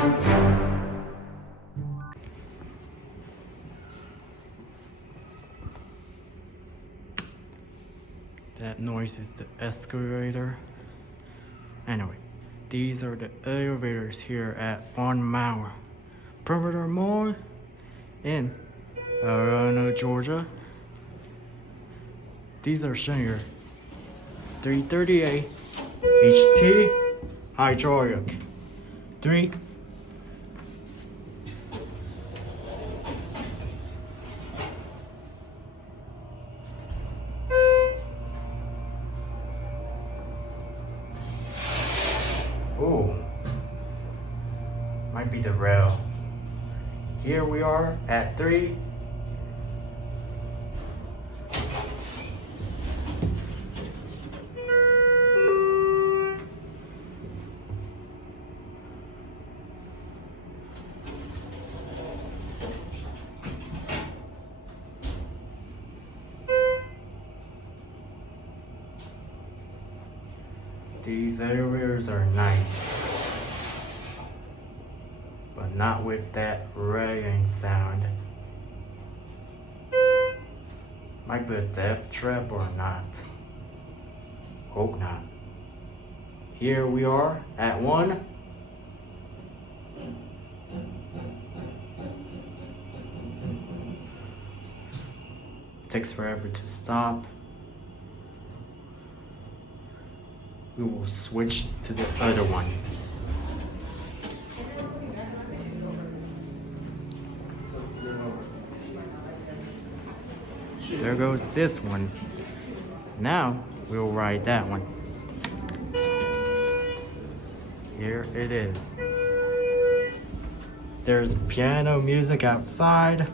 That noise is the escalator. Anyway, these are the elevators here at Maur, Maur in Atlanta, Georgia. These are Schindler 338 HT hydraulic 3. Oh, might be the rail. Here we are at 3. These elevators are nice, but not with that railing sound. Might be a death trap or not. Hope not. Here we are at 1. Takes forever to stop. We will switch to the other one. There goes this one. Now we will ride that one. Here it is. There's piano music outside.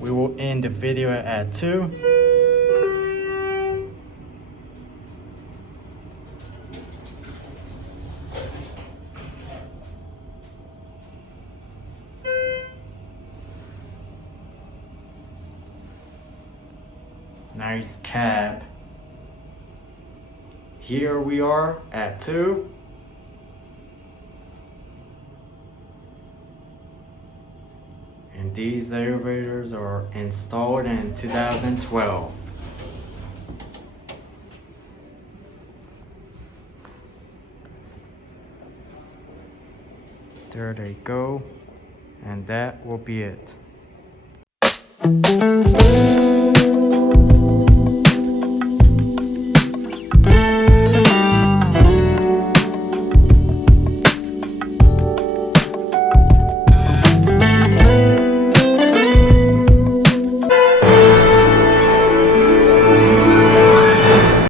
We will end the video at 2. Nice cab. Here we are at 2. And these elevators are installed in 2012. There they go. And that will be it.